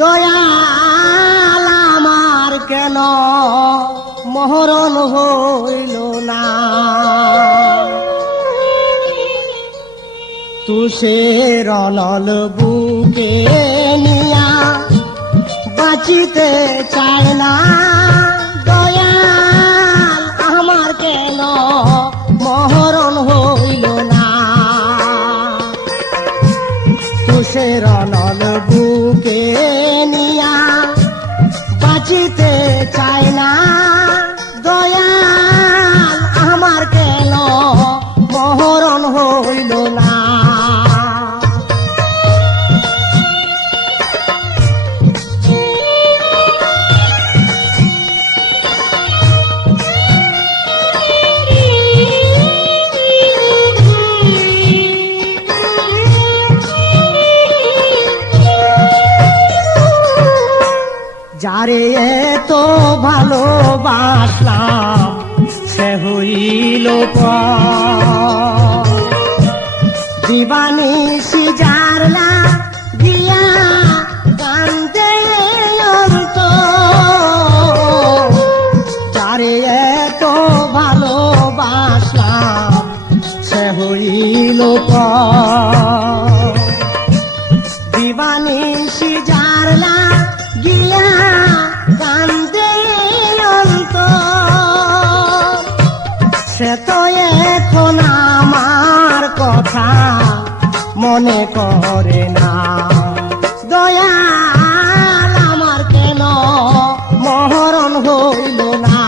দয়াল আমার কেন মহরণ হইল না, তুষের অনল বুকে নিয়া বাঁচিতে চায় না, দয়াল আমার কেন মহরণ হইল না, তুষের অনল বুকে নিয়া বাঁচিতে চায় না, দয়াল আমার কেন মহরণ হইল না। যারে এত ভালোবাসলাম সে হইল পর, দিবানিশি জারলা দিয়া কান্দে অন্তর, যারে এত ভালোবাসলাম সে হইল পর, দিবানিশি জারলা গিয়া কান্দে অন্তর, সে তো এখন আমার কথা মনে করে না, দয়াল আমার কেন মহরণ হইল না,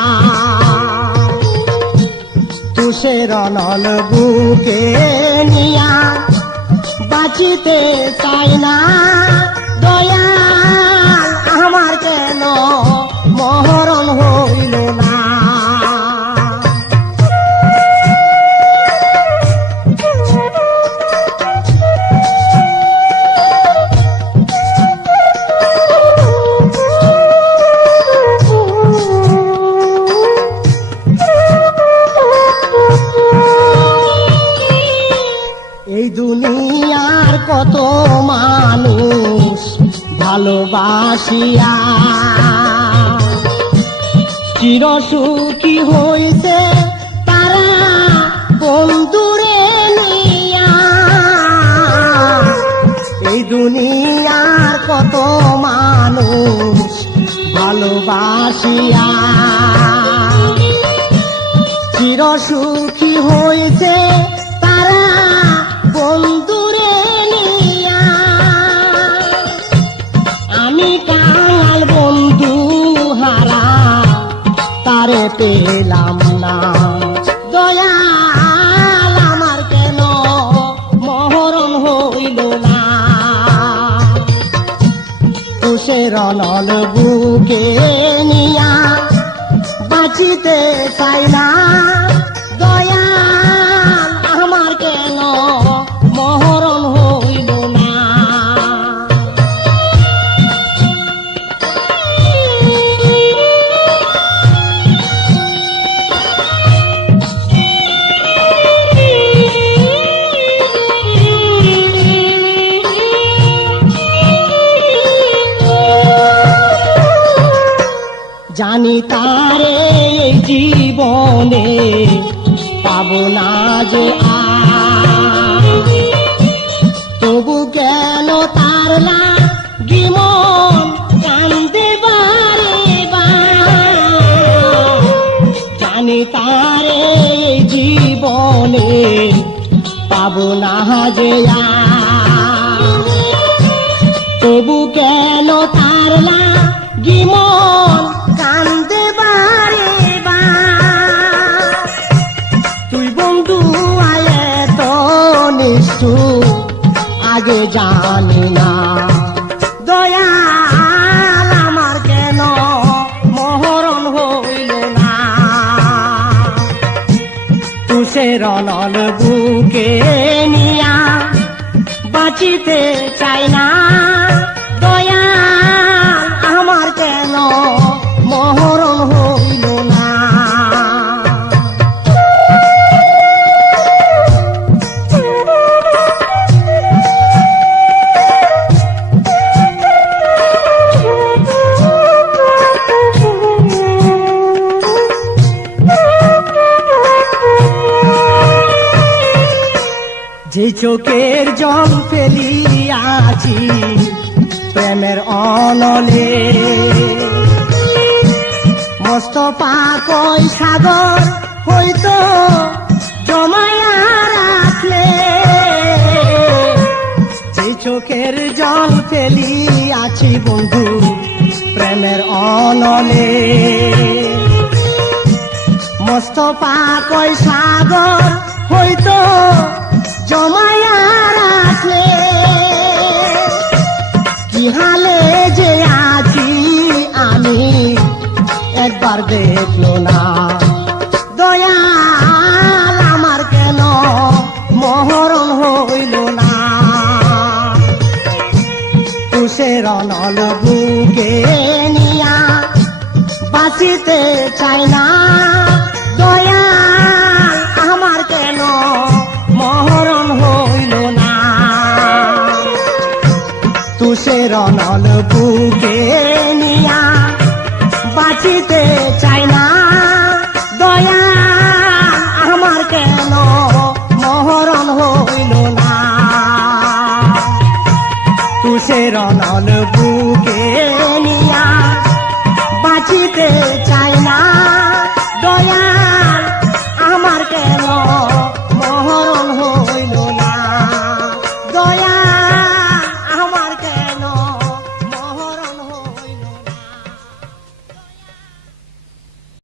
তুষের অনল বুকে নিয়া বাঁচিতে চাই না, দয়াল আমার কেন মহরণ হইল না। এই দুনিয়ার কত মানুষ ভালোবাসিয়া চিরসুখী হইছে তারা বন্ধুরে নিয়া, এই দুনিয়ার কত মানুষ ভালোবাসিয়া চিরসুখী হইছে তারা বন্ধুরে নিয়া, আমি কাল বন্ধু হারা তারে পেলাম না, দয়াল আমার কেন মহরণ হইল না, তুষের অনল বুকে নিয়া বাঁচিতে চাই না, দয়াল আমার কেন মহরণ হইল না। জানি তারে এই জীবনে পাব না যে আর, তবু কেন তার লাগি মন কান্দে বারে বার, জানি তারে এই জীবনে পাব না যে আর, তবু কেন তার লাগি মন কান্দে বারে বার, তুই বন্ধু আয়ে তো নিষ্ঠুর আগে জানি না, দয়াল আমার কেন মহরণ হইল না, তুষের অনল বুকে নিয়া বাঁচিতে চাই না, দয়াল আমার কেন মহরণ হইল না। চোখের জল ফেলিয়াছি প্রেমের অনলে মস্ত পাকই সাগর হইতো জমায়া রাখলে যে চোখের জল ফেলিয়াছি বন্ধু প্রেমের অনলে মস্ত পাকই সাগর হইতো জমায়া রাখলে কি হালে যে আছি আমি একবার দেখলো না দয়াল আমার কেন মহরণ হইল না তুষের নল বুকে নিয়া বাঁচিতে চাই না দয়াল আমার কেন মহরণ হইল না তুষের নল বুকে নিয়া বাঁচিতে চাই না দয়াল আমার কেন মহরণ হইল না তুষের নল বুকে নিয়া বাঁচিতে চাই না দয়াল আমার কেন